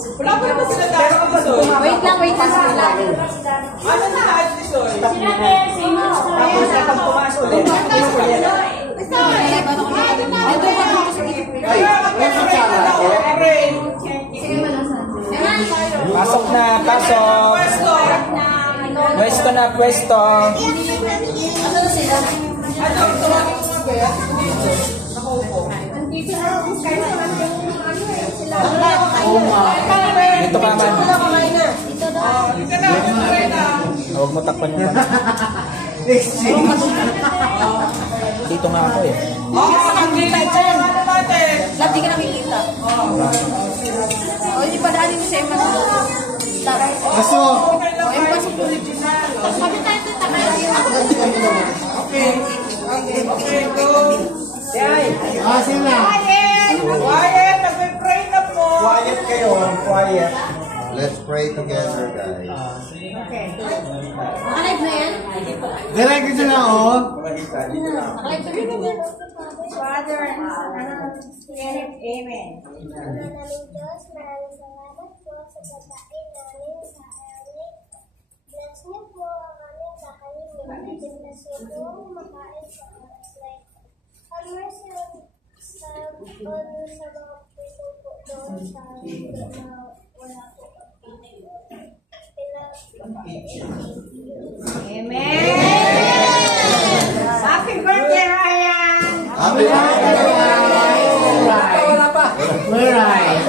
Wala pa naman sila dahil Tisoy. Wait lang sila. Ano na dahil Tisoy? Tapos na pag pumasok ulit. Pasok na, pasok. Pwesto na, pwesto. Ano na sila? Ano? Tumagin mo nga ba yan? Nakaupo. Dito ka man. Dito na. Huwag mo takpan yung dito nga ako eh. Nakikita dyan. Ano natin? Lahat di ka nakikita. O, hindi pa daanin mo sa Emma. Aso! Ayun, pasok po. Sabi tayo doon, Okay, go. Sila! Quiet, nagpe-pray na po. Quiet kayo, quiet. Let's pray together, guys. Nakalive na yan? Direct ito na, oh. Nakalive na yan? Father, and Spirit, Amen. Namin Diyos, maraming salamat po sa pagkain namin sa amin. Bless niyo po ang aming kakainin. Bless niyo po makain sa oras na ito. Have mercy sa mga puso po doon sa wala po. Amen. Happy birthday, Ryan. Happy birthday! Where are you?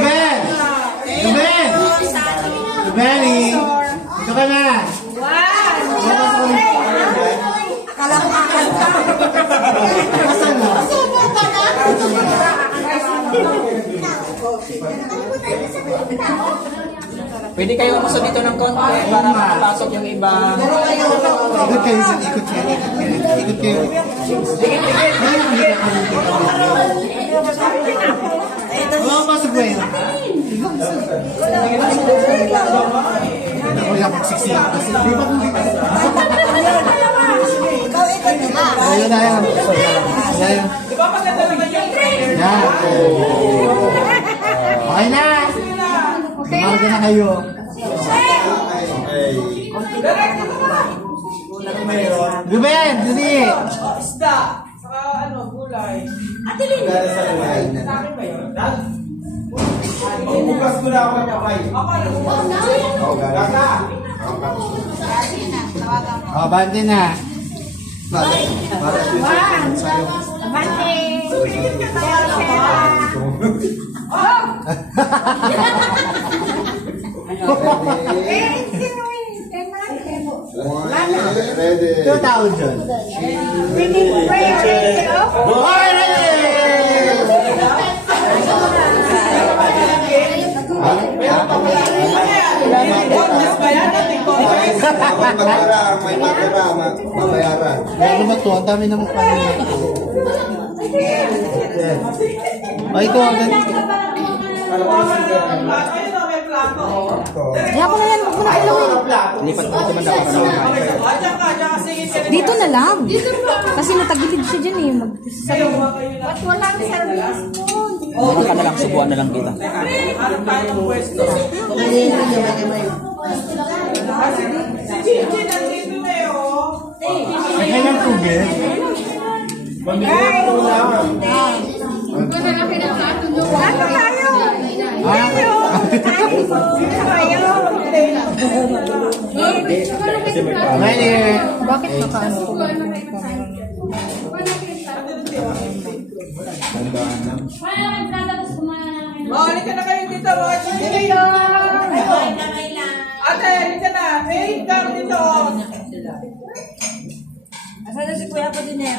Ben! Ben! Benny! Ito ka na! Akala ko kakanta. Asan mo? Pwede kayo umusod dito ng konti para makapasok yung iba. Ikot kayo sa ikot kayo. Ikot kayo. Wala pa sa buhay. Wala pa siksik. Ayun na yan. Ayun. Di ba maganda naman yung prayer? Yan. Okay na. Marga na kayo. Direct ito na. Ruben, dali. Isda. Saka ano, gulay. Sa akin ba yun? Bukas ko na ako kapay. Bante na. Bante. Ready. 2,000. Okay, ready. May matira, mabayaran. Ano ba ito? Ang dami naman pa rin. Ay, ito. Kaya ko na yan, huwag mo na ilawin. Lipat ko naman ako. Dito na lang. Kasi natagilid siya dyan eh. Ba't walang service mo? Ano ka na lang, subuan na lang kita. Hanap tayo ng pwesto. Si Gigi nandito na yun. Ay, kailan tubig? Mamigay ko lang. Ano tayo? Tayo. Ready. Bakit nakaano ko? Halika na kayo dito, mga Gigi. Ate, halika na. Hey, ikaw dito. Asan na si Kuya pa din eh?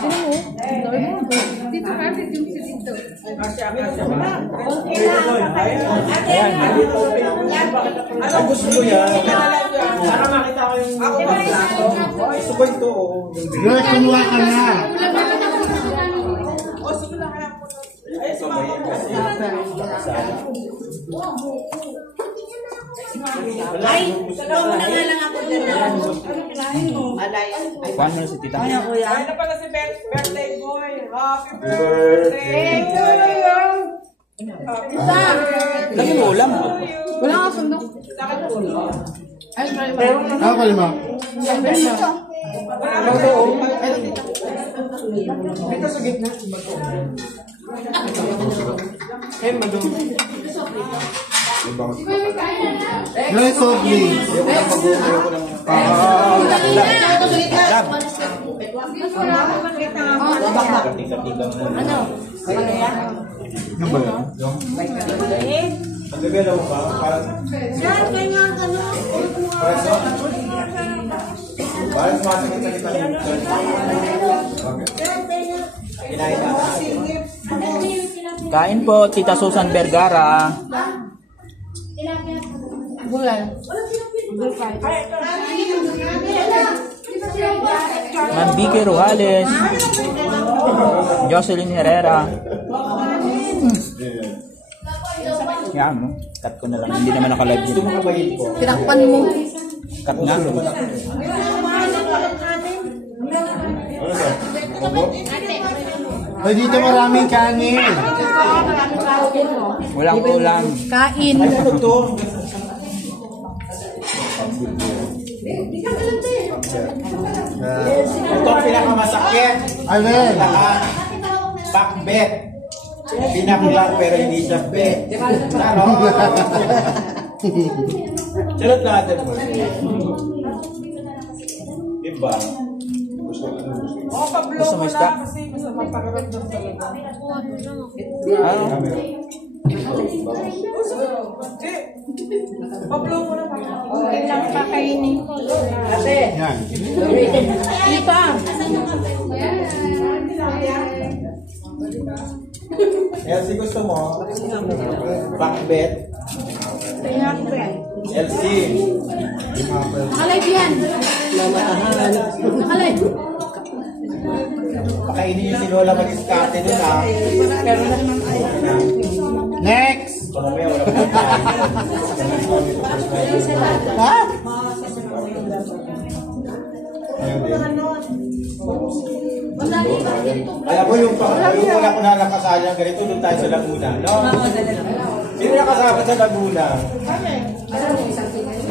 Dito ka, dito dito. Asya. Ang gusto ko yan. Para makita ko yung ako pa plato. Gusto ko ito. Girl, kumuha ka na. O, sige na kaya po. Ay, sumama po. Ay, ikaw mo na nga lang ako dyan na. Alay. Kuhan mo na si tita. Ay na pala si birthday boy. Happy birthday to you. Lagi mo ulam. Wala nga sundok. Ay, try mo. Ako lima. Dito sa gitna. Very softly. Ano ba yan? Nagagalaw ba? Parang... Parang sumasakit sa lipan. Kinain na. Kain po, Tita Susan Vergara. Gulay. Ma'am Vicky Rojales. Jocelyn Herrera. Yan mo. Cut ko na lang. Hindi naman naka-live dito. Tinakpan mo. Cut nga. Ay, dito maraming kanin. Walang ulam. Kain. Ito ang pinakamasakit. Alin? Backbet. Pinaklang pero hindi siya bet. Charot natin mo. Diba? Gusto mo isda? Ano? Kailang kakainin. Yan. Hindi pa. LC gusto mo? Backbet. LC. Nakalive yan. Nakalive. Pakainin yung si Lola mag-iskate nun ha. Next! So mamaya wala pa tayo. Ha? Alam mo yung wala ko na nakasali ng ganito doon tayo sa Laguna, no? Sino nakasama sa Laguna?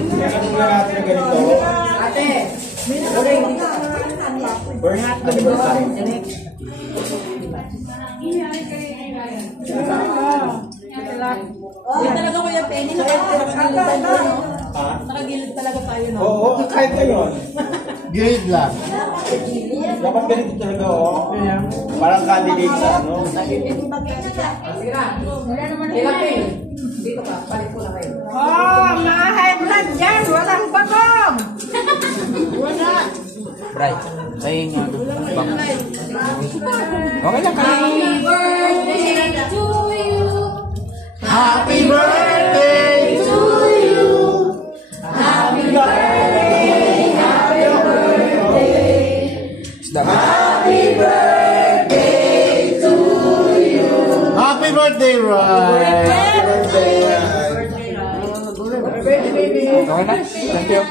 Kaya kanina natin na ganito. First anniversary. Talaga ko yung penny. Nakagilid tayo, no? Ha? Nakagilid talaga tayo, no? Oo, kahit ngayon. Grade lang. Dapat ganito talaga, oh. Parang candidate sa ano. Oh, mga high blood dyan! Walang bagong! Right. Sa'yo nga. Okay lang kayo. Happy birthday to you! Isda ba? Happy birthday, Roy! Okay na? Thank you.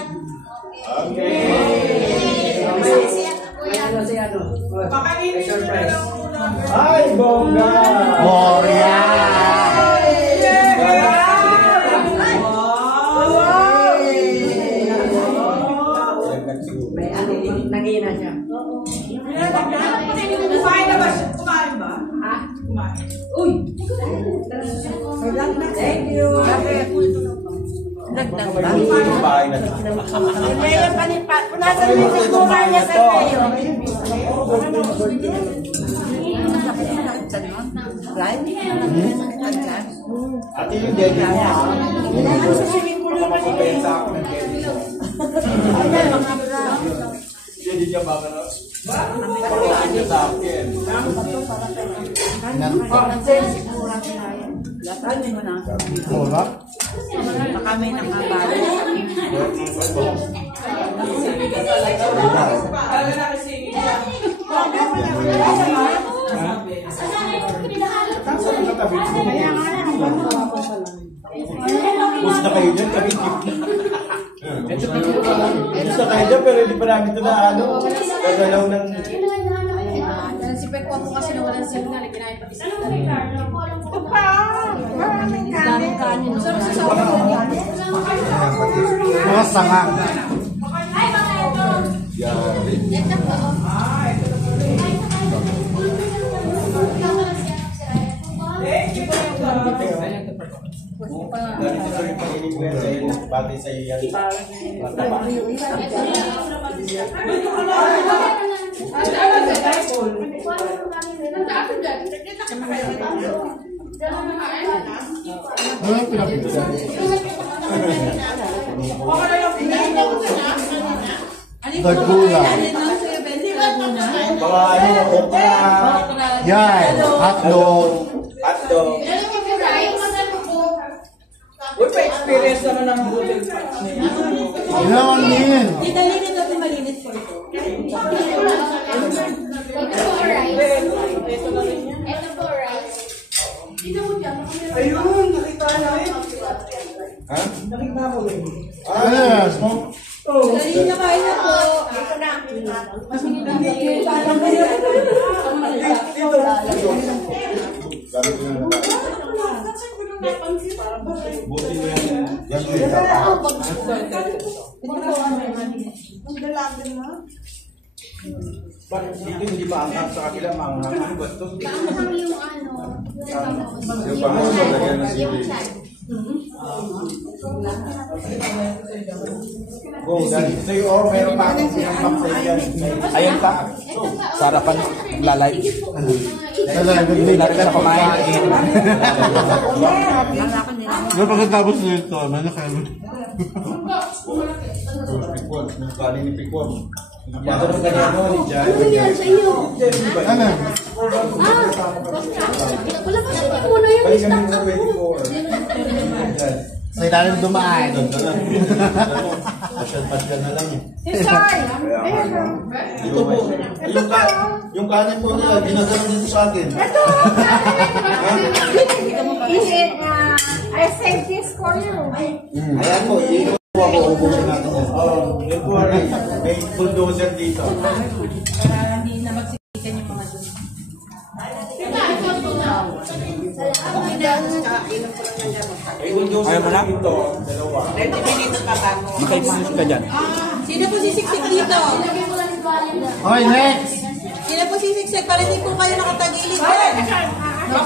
Ay, bongga! Moria! Kumain na ba siya? Kumain ba? Ha? Kumain. Uy! Thank you. Nagdag ba? Yung bahay na ito. Kaya panipat. Punasan mo yung nagmura niya sa kayo. Ate yung daddy mo, ha? Baka masubayan sa akin ng daddy mo. Daddy niya baka na. Pagkakaan niya sa akin. Mura? Baka may nakabalo. Push na kayo dyan, kami gift. Push na kayo dyan, pero hindi pa namin ito na ano. Gagalaw ng... Si Pekwa po kasi nawalan signal. Kinain pati signal. Pa! Pero sanga. Ganito sa rin pag-iniglan sa iyo, pati sa iyo yan. Ano yung pinapita? Tagula. Mga ano, okra, Yan. Hotdog. hotdog. Uy, pa-experience naman ng budol patch niya. Ilang din. Dito linis ito malinis po ito. Ito po, rice. Ayun, nakita namin. Ha? Nakita mo rin. Yes. Dali na kain na po. Ito na. Buti mo yan. Yan mo yung bakit dito hindi ba angkat sa kanila mga ano ba ito? Paanghang yung ano, Yung pangalan lagyan ng sili. Go, dali. Sa'yo, oh, meron pa akong sinampap sa iyan. Ayun pa. Sarapan, nagla-live. Lari ka na kumain. Ano pagkatapos nito? Ano kayo? Pikwon, yung kanin ni Pikwon. Yan ito ng ganyan mo, ni Jan. Ano? wala pa siya muna yung Balik kami stock ng ako. 24. Sa ilalim dumaan. Doon ka na. Pasyal-pasyal na lang eh. Ito po. Yung kanin po nila, ginagawa dito sa atin. Is it, I saved this for you. Ayan po, dito po ako ubusin natin yan. Oh, yun po rin. May bulldozer dito. Hindi na magsikikan yung mga dun. May bulldozer dito. Dalawa. Makaipsip ka dyan. Sino po sisiksik dito? Okay, next. Sino po sisiksik? Para hindi po kayo nakatagilid dyan. Kung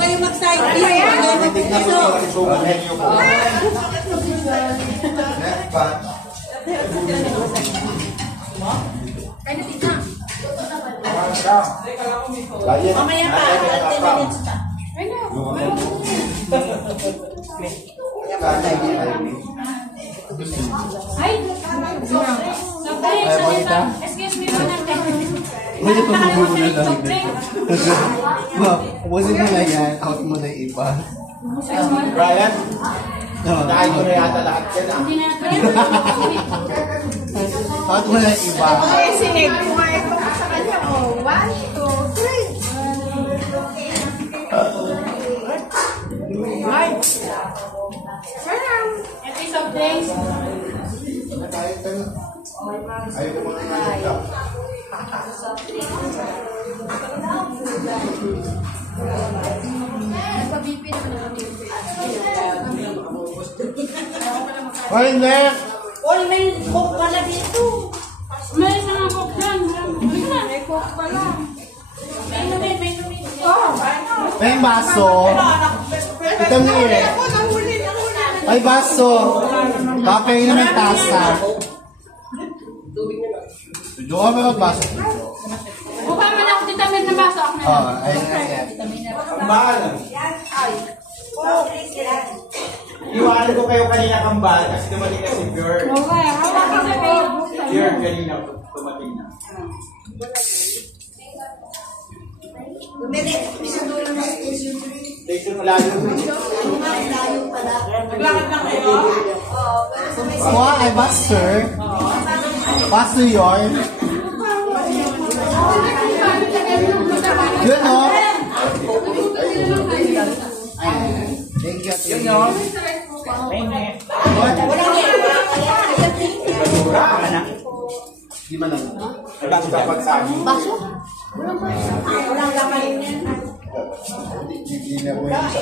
kayo mag-side view, kayo mag-piso. Sugat ninyo po. Next batch. Layan. Mamaya pa, 10 minutes pa. Ay, bonita. Excuse me, Bonita. Hindi pa mabubo na lang. Ubusin mo na yan. Out mo na yung iba. Brian, Oo. dahil ko na yata lahat yan ah. Out mo na yung iba. Ay, sinigway ko sa kanya. Oh, 1, 2, 3. Ay. Ito yung soft drinks. Ayaw ko mga ngayon. Okay, next. Uy, may coke pala dito. May mga cook lang. May cook pala. May namin. May baso. Ito niya. Ay, baso. Kapay na ng tasa. Diyo ka meron baso. Buka man ako titamin na baso. Ako na lang. Oo, ayun na yan. Ang mahal ah. Iwanan ko kayo kanina kambal kasi dumating na si Björn. Okay, hawakan sa kayo. Björn kanina dumating na. Station mo lalo. Naglakad lang kayo? Wow, ay baso. Baso yun. Yun, no? Thank you. Yun yun. Wala na. Di man lang. Baso sa pagsagi. Walang laman yun.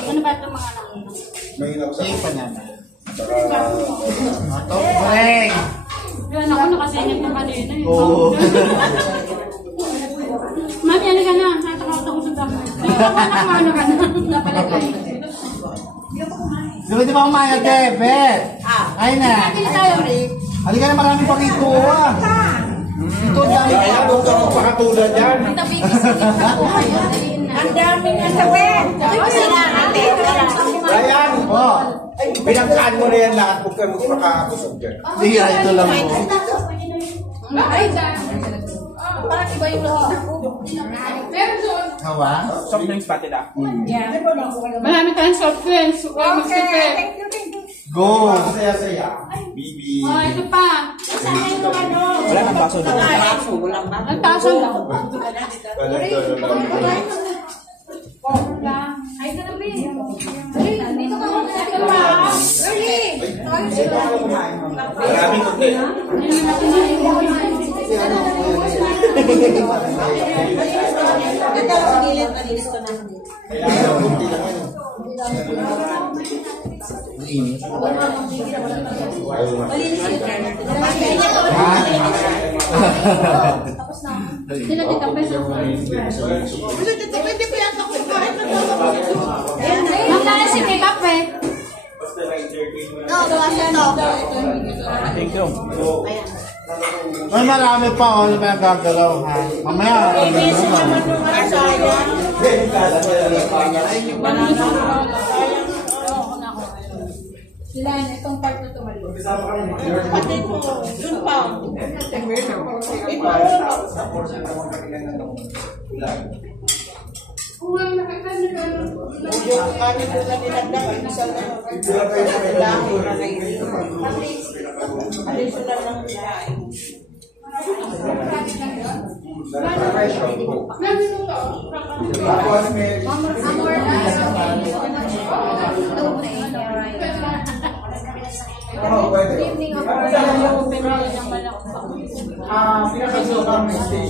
Ano ba ito mga nang? Safe pa naman. Top break! Yan ako nakasingit na kanina eh. Oo. Mami, ano ka na? Natakot ako sa dami. Hindi ko ano ka na. Napalagay. Di ba umayag eh, Bet? Ay na. Pili tayo. Halika na, marami pang ikuha. Ito, ang dami. Kaya huwag ka magpakatulad yan. Ang daming asawin. Sila ate. Ryan, Oh, binangkaan mo na yan lahat. Huwag ka magpakabusog dyan. hindi, ito lang po. Ay, parang iba yung nakita ko. Meron doon. Hawa? Soft drinks pati na. Marami tayong soft drinks. Okay. Go! Saya-saya. Bibi. Oh, ito pa. Wala nang baso doon. Ang taso lang. Ay, ka na, Bin. Dito ka muna. Dito ka. Early. Maraming kundi. Kailangan ng kunti lang yan. Init. Nilagay ka pa sa Ma'am, lala si make up eh. Thank you. May marami pa, ano ba yung gagalaw, ha? Mamaya, ano naman? Sila, itong part na tumalo. Kulang na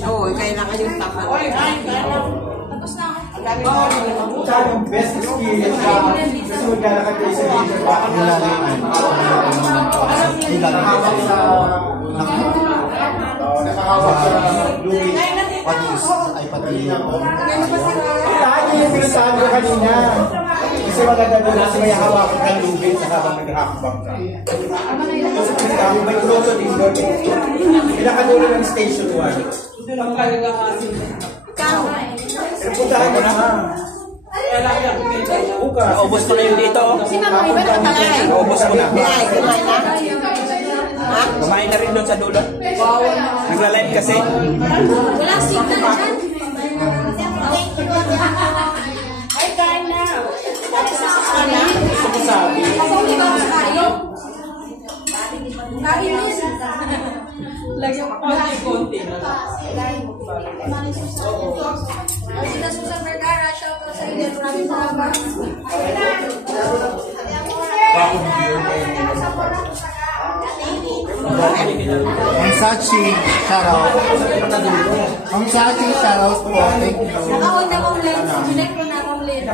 Oo, kailangan yung tama. Saan yung best experience ka? Gusto mo maglalakad kayo sa major pa? Nakahawak sa... Nakahawak sa Louis. Ay, pati. Lahat yung pinuntahan ko kanina. Kasi maganda doon kasi may hawakan kang lubid sa habang naghahakbang ka. Kasi pinuntahan may grotto din doon. Pinakadulo ng Station 1. Ikaw. Puntahan mo na. Bukas. Naubos ko na yung dito. Naubos ko na. Kumain na. Kumain na rin doon sa dulo. Nagla-live kasi. Walang signal dyan. Ay, kain na. Gusto ko sabi. Lagyan ko konti na. Sina Susan Vergara, shout out sa inyo. Maraming salamat. Ang Sachi, shoutout. Ang Sachi, shoutout po. Thank you. Naka-on na kong lens. Connect ko na akong lens.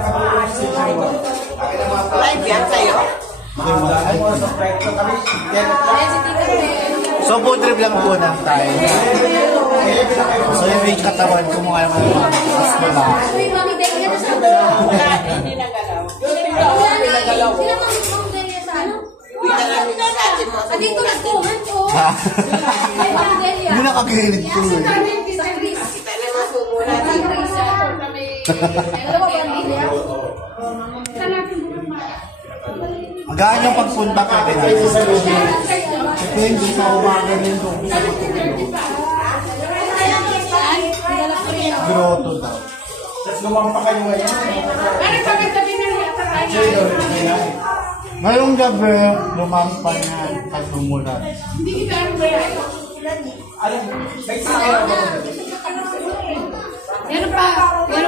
Live yan kayo? Ay, mo sa proyekto kami. So, food trip lang po na tayo. So, yung rich katawan ko mga naman. Mas mula. Uy, Mami Dek, yan sa Wala, hindi nagalaw. Sila Mami Dek, yan sa ano? Dito nagtuhan ko. Mami Dek, Hindi nakagilid ko eh. Magaan yung pagpunta ka din. Hindi sa umaga rin doon. Grotto daw. Tapos lumampa kayo ngayon. Ngayong gabi, lumampa na pag umulan. Alam, may sakaw ba? Meron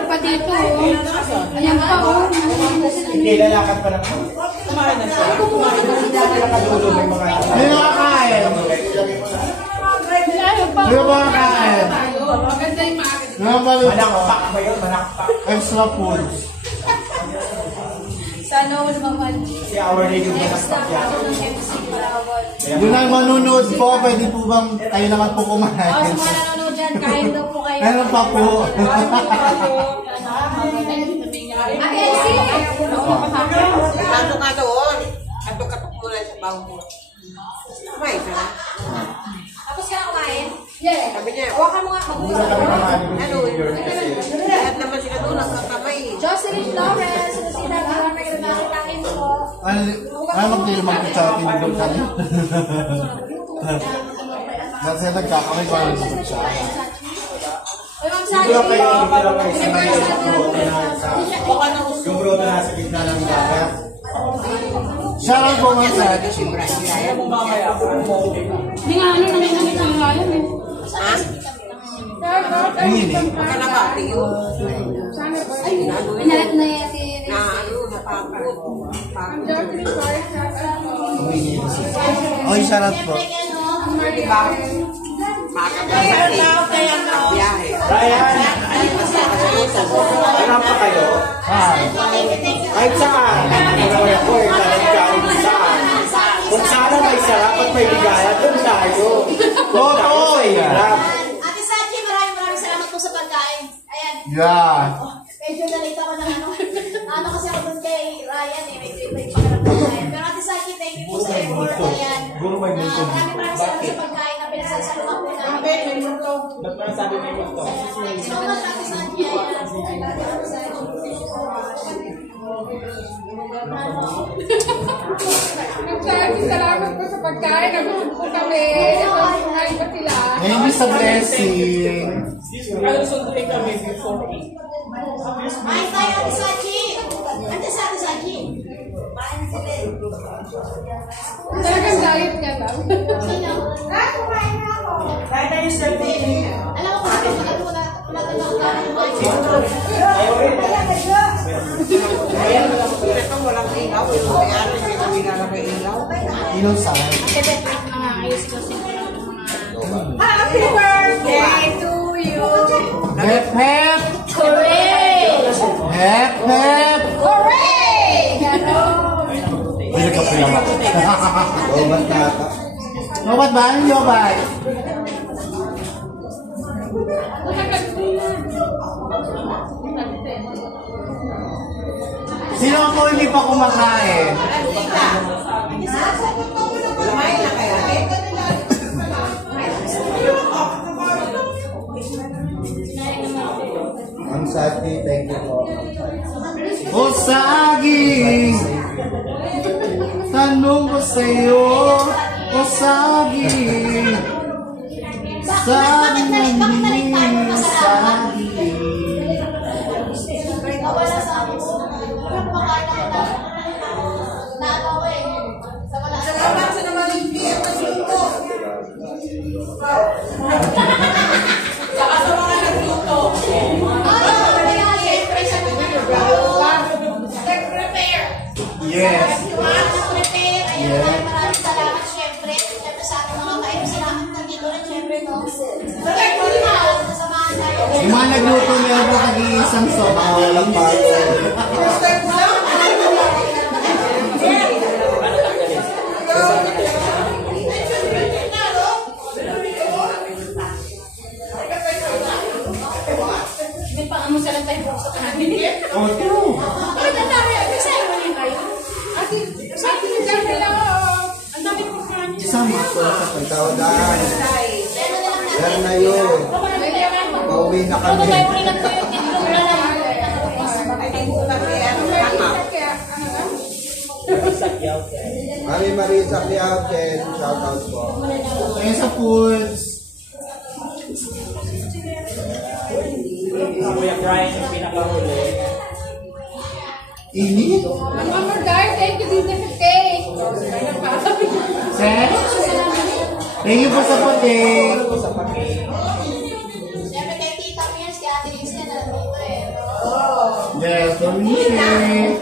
pa dito. Ayan pa, oh. Hindi, lalakad pa lang. Kumain na siya. Pinakadulo may mga... Hindi nakakain. Hindi nakakain. Hindi Manakpak ba yun? Manakpak. Extra foods. ano, bawal. Si Our Lady of the Pakyat. Yun ang manunood po, pwede po bang kayo naman po O, sa kumain? mga nanonood dyan, kain daw po kayo. Meron pa po. Okay, sige. Nandun nga doon. Nandun ka tukulay sa bangko. Kumain ka na. Tapos ka na kumain? Yeah. Sabi niya, Hawakan mo nga. Hindi na kami kamain ni ano Mrs. Jordan kasi. lahat naman sila doon nagkakamay. Jocelyn Flores, Lucina, maraming nakakain po. Ano mag-ilmang ko sa ating doon kami? Kasi nagkakamay ko ang sa siya. Uy, Ma'am Hindi lang kayo, Sachi. hindi lang kayo sanay sa broto na sa... Yung broto na sa gitna ng dagat. Siya lang po nga sa Hindi nga ano, nangit ang layan eh. Hindi. Baka nabati yun. Inalat na yan si... Na ano, napapagod. Oy, sarap po. Makakasakit. Biyahe. Ryan! Alam pa kayo? Hi. Kahit saan. Ano ako eh, talagang kung saan. Kung saan may sarap at may bigayan, doon tayo. Doon tayo sa hirap. Ate Sachi, maraming salamat po sa pagkain. Ayan. Yeah. Medyo nalita ko ng ano. Ano kasi ako dun kay Ryan eh. Medyo iba yung pakiramdam ko ngayon. Pero Ate Sachi, thank you po sa effort. Ayan. Maraming salamat sa pagkain na pinagsasaluhan po namin. Ba't parang sabi mo yung ito? Thank you so much, Ate Sachi. Salamat po sa pagkain. Nagusog po kami. Kumain pa sila. Maybe sa blessing. Kain tayo, Ate Sachi. Ate Sachi. Kain sila. Talagang diet ka lang. Sino? Kumain na ako. Kahit tayo sa Alam mo kung sino wala ito walang ilaw. May ano, hindi kami nalagay ilaw. Ilang sa Happy birthday to you. Hep, hep. Hooray! Hep, hep. Hooray! Ay, nagkape lang ako. Lobat na ata. Lobat ba? Ano lobat? Sino po hindi pa kumakain? Kumain na kaya? Ang Sati, thank you po. O saging, tanong ko sa'yo, o saging, saging, saging. Wala sa amin. Kumakain ako na naagawa eh. Sa wala. Salamat sa naman yung beer na luto. Saka sa mga nagluto. Siyempre sa mga nag-prepare. Yes. Nag-prepare. Ayan, maraming salamat siyempre. Siyempre sa ating mga kain. Salamat nandito rin siyempre, no? Nasamahan tayo. Yung mga nagluto niya po nag-iisang sopa. Walang bago. First time mo lang. May pangamusalan tayo po sa kanamin. Oh, true. Ay, tatari. Ay, sa'yo mo rin kayo. Ate, sa atin yung hello. Ang dami po kanin. Isama ko. Pagkawalaan. Yan na yun. Pauwi na kami. Ano tayo ulit po yung titlog na lang. Mami Marisa Pliauchen, shout out po. Ayun sa foods. Kuya Brian yung pinakahuli. Init. Mama guys, thank you din sa cake. Sir? Thank you po sa puti. Siyempre kay Tita Mears, kay Ate Lisa na nandito eh. Yes, Felice.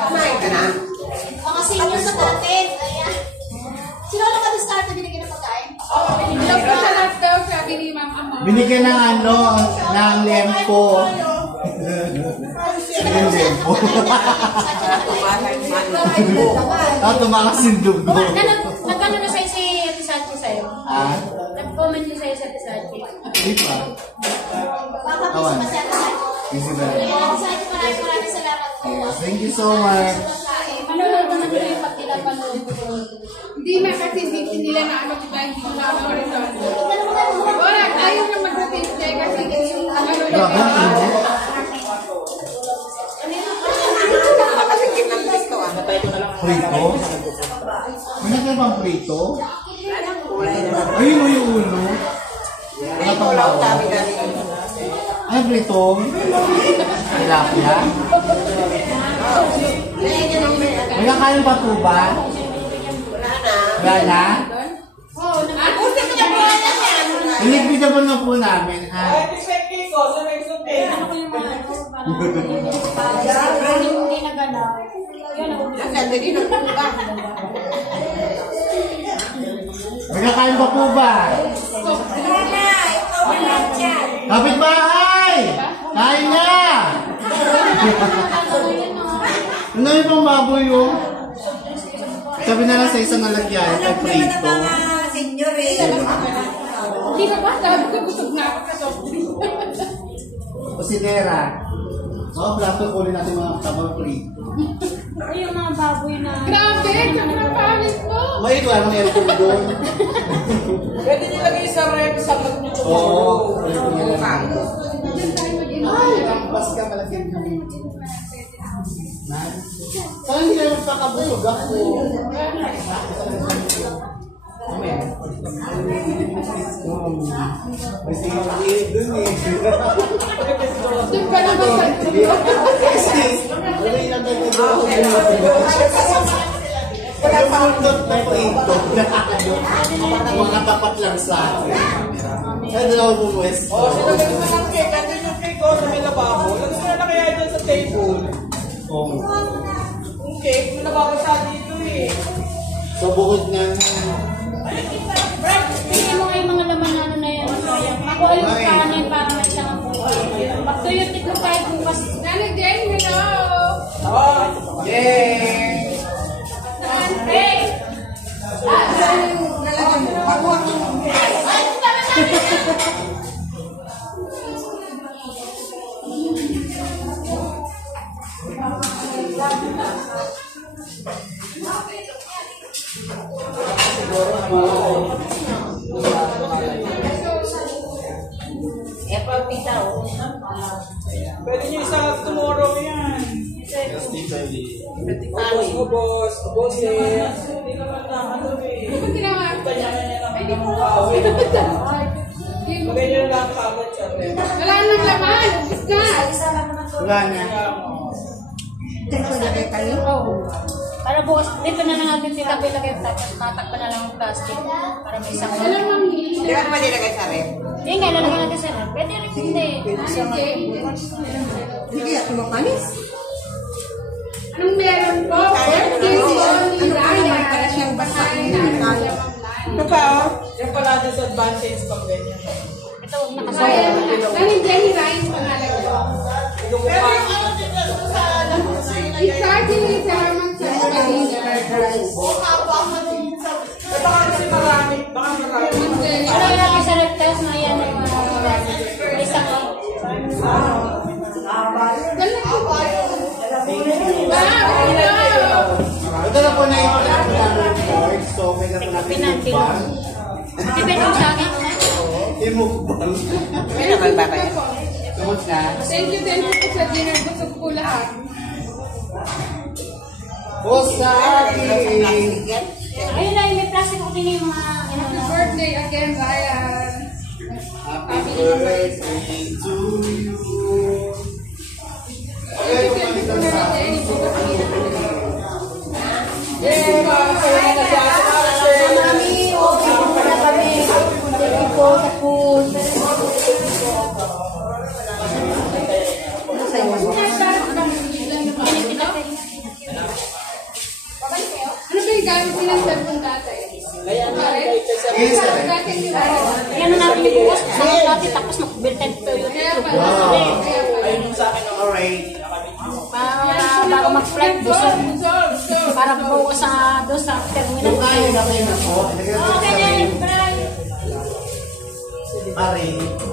Kumain ka na? Mga seniors sa natin. Ayan. Sino na ka-discard na binigyan ng pagkain? Hello po sa lahat daw, sabi ni Ma'am Amo. Binigyan ng ano, ng lempo. Tumakas yung dugo. Nagkano na sa'yo si Ate Sachi sa'yo? Ah? Nag-comment niya sa'yo si Ate Sachi. Hindi pa. Papapis pa si Ate Sachi. Easy ba? Ate Sachi, maraming salamat po. Yes, thank you so much. Manonood naman nila yung pag nila panood ko. Hindi na kasi hindi nila na ano, diba, hindi ko na ano rin. Wala, ayaw na mag-rotate siya kasi yung ano Grabe, ang tubo. Nakatikim ng gusto ah. Prito? May nakita bang prito? Ayun o yung ulo. Wala pang Wala bawang. tabi galing. Ay, pritong. Tilapia. May kakain pa po ba? Wala na. Wala na? Ako sa pinagawa na yan. Iligpidaban na po namin, ha? Hindi na gano'n. Yun ako. Nagandagi ng tuba. May kakain pa po ba? Kapitbahay! Kain na! Ano yung pang baboy yung? Sabi na lang sa isang nalagyan, ay prito. Hindi na ba? Sabi ko busog na ako sa soft drink. Kusinera. So, plato kunin natin mga tabang prito. Ay, yung mga baboy na... Grabe, sobrang pangit mo. May ilan ang aircon doon. Pwede nilagay sa rep sa mag-chucho. Oo. Ay, Pas ka malagyan kami. Saan hindi na magkakabusog ako? Amen. May sinigil dun eh. doon ka naman sa Ano yung nagagawin ako? Pagkakultot na prito. Mga tapat lang sa akin. Ano na ako West? Sinagay mo ng cake. Andun yung cake ko sa may lababo. Lagyan mo na kaya dyan sa table. Oo. Yung cake, may lababo sa dito eh. So bukod nga Hindi mo nga yung mga laman na ano na yan. Makuha yung kanin para may isang po. Pagtuyot ko tayo bukas. Nanay Jen, hello! Oh, yay! Hey! Nalagyan mo. Pagwag mo. Pwede nyo isa tomorrow yan. Ubos, ubos eh. Hindi naman na ano eh. Ba't ginawa? Ay, di mo Lagay nyo lang kagad sa rep. Wala nang laman! Ubus na! wala na. Para bukas, dito na lang natin tilagay tapos matakpan na lang ang plastic para may isang Alam mo, Di ba naman nilagay sa rep? Hindi nga, lalagyan natin sa rep. Pwede rin hindi. Hindi kaya tumapanis. anong meron po? Birthday ni Ryan. Para siyang basahin na kaya Ito pa oh. Yung pala dyan sa advantage pang ganyan. Ito, nakasama. Ryan, Nanay Jen, Ryan pangalan ko. Yung mukha. Isagi ni Sarman sa Baka kasi marami. Baka marami. Ano yung natin sa rep test na yan yung may isang Ito na po na yung report. So, may na po natin Pinanting. mukbang. Depende mo sa akin. Yung mukbang. May naman ba kayo? Tumot na. Thank you po sa dinner. Busog po lahat. Bosaki! Ayun na, may plastic ko din yung mga Happy birthday again, Ryan. Happy birthday to you. Okay, kumalik lang sa akin. Yay! Makakasaya na siya. Mami, okay po na kami. Thank you po sa food. Ano ba yung gamit nilang cellphone dati? Yes, sir. Dati ni Ryan. Kaya na natin yung bukas. Sa dati tapos nakabintan to yun. Kaya pala. Ayun yung sa akin ng bago mag-flight, busog. Para buko sa doon sa terminal. Yung kaya na kayo na po. Okay, Brian. Pare.